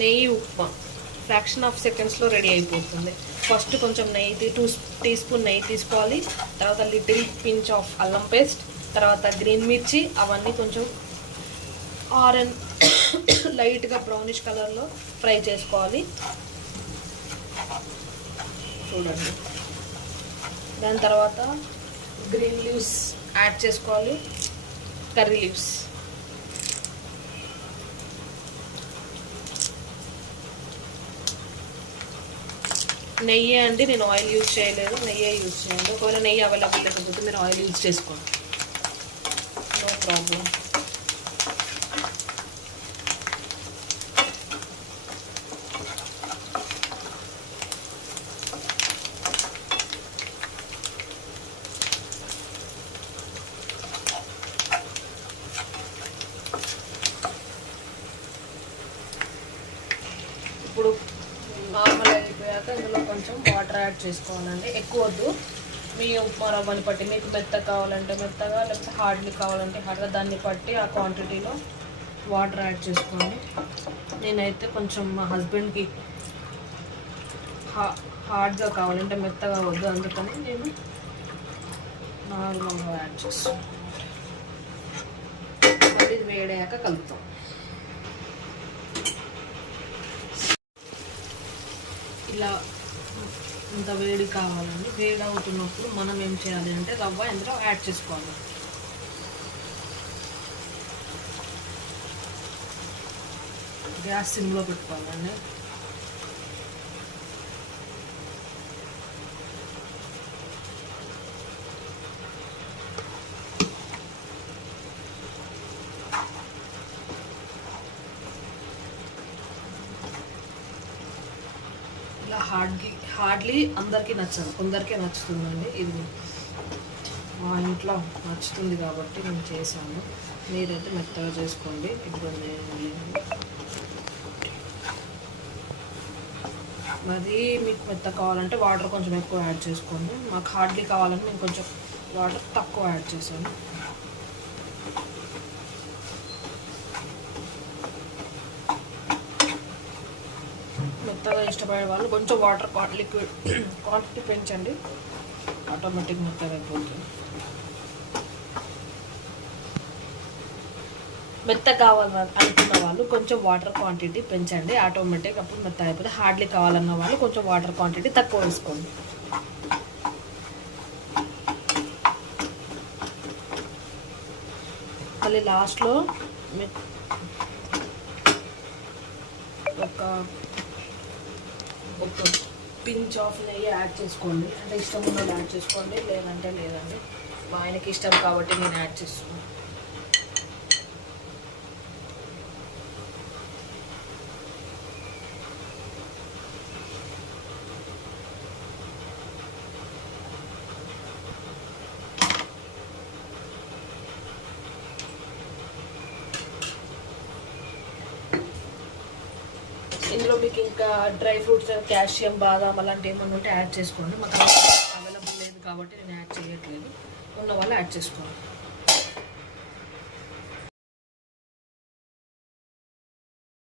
నెయ్యి upma fraction of సెకండ్స్లో ready అయిపోతుంది. ఫస్ట్ కొంచెం నెయ్యి 2 టీ స్పూన్ నెయ్యి తీసుకోవాలి. తర్వాత లిటిల్ పించ్ ఆఫ్ అల్లం పేస్ట్, తర్వాత గ్రీన్ మిర్చి, అవన్నీ కొంచెం ఆరెంజ్ లైట్గా బ్రౌనిష్ కలర్లో ఫ్రై చేసుకోవాలి. చూడండి. దాని తర్వాత గ్రీన్ లీవ్స్ యాడ్ చేసుకోవాలి, కర్రీ లీవ్స్. నెయ్యి అండి, నేను ఆయిల్ యూజ్ చేయలేదు, నెయ్యే యూజ్ చేయండి. ఒకవేళ నెయ్యి అవైలబుల్ లేకపోతే మీరు ఆయిల్ యూజ్ చేసుకోండి, నో ప్రాబ్లం. ఇప్పుడు నార్మల్ అయిపోయాక ఇందులో కొంచెం వాటర్ యాడ్ చేసుకోవాలండి. ఎక్కువ వద్దు, మీ ఉప్మా రవ్వని బట్టి, మీకు మెత్తగా కావాలంటే మెత్తగా, లేకపోతే హార్డ్లీ కావాలంటే హార్డ్గా, దాన్ని బట్టి ఆ క్వాంటిటీలో వాటర్ యాడ్ చేసుకోండి. నేనైతే కొంచెం మా హస్బెండ్కి హార్డ్గా కావాలంటే మెత్తగా వద్దు, అందుకని నేను నార్మల్గా యాడ్ చేస్తాను. మళ్ళీ ఇది వేడయ్యాక కలుపుతాం. ఇలా ఇంత వేడి కావాలండి. వేడి అవుతున్నప్పుడు మనం ఏం చేయాలి అంటే రవ్వ ఇందులో యాడ్ చేసుకోవాలి. గ్యాస్ సిమ్లో పెట్టుకోవాలండి. ఇలా హార్డ్లీ అందరికీ నచ్చదు, కొందరికే నచ్చుతుందండి. ఇది మా ఇంట్లో నచ్చుతుంది కాబట్టి మేము చేసాము. మీరైతే మెత్తగా చేసుకోండి, ఇబ్బంది ఏమీ లేదు. మరి మీకు మెత్తగా కావాలంటే వాటర్ కొంచెం ఎక్కువ యాడ్ చేసుకోండి. మాకు హార్డ్లీ కావాలంటే నేను కొంచెం వాటర్ తక్కువ యాడ్ చేశాను. మెత్తగా ఇష్టపడే వాళ్ళు కొంచెం వాటర్ లిక్విడ్ క్వాంటిటీ పెంచండి, ఆటోమేటిక్ మెత్తగా అయిపోతుంది. మెత్తగా కావాలి అనుకున్న వాళ్ళు కొంచెం వాటర్ క్వాంటిటీ పెంచండి, ఆటోమేటిక్ అప్పుడు మెత్తగా అయిపోతుంది. హార్డ్లీ కావాలన్న వాళ్ళు కొంచెం వాటర్ క్వాంటిటీ తక్కువ వేసుకోండి. మళ్ళీ లాస్ట్లో ఒక పించ్ ఆఫ్ నెయ్యి యాడ్ చేసుకోండి. అంటే ఇష్టం ఉన్న యాడ్ చేసుకోండి, లేదంటే లేదండి. మా ఆయనకి ఇష్టం కాబట్టి నేను యాడ్ చేస్తున్నాను. ఇందులో మీకు ఇంకా డ్రై ఫ్రూట్స్, కాల్షియం, బాదాం అలాంటి ఏమన్నా ఉంటే యాడ్ చేసుకోండి. మాకు అవైలబుల్ లేదు కాబట్టి నేను యాడ్ చేయట్లేదు, ఉన్న వాళ్ళు యాడ్ చేసుకోండి.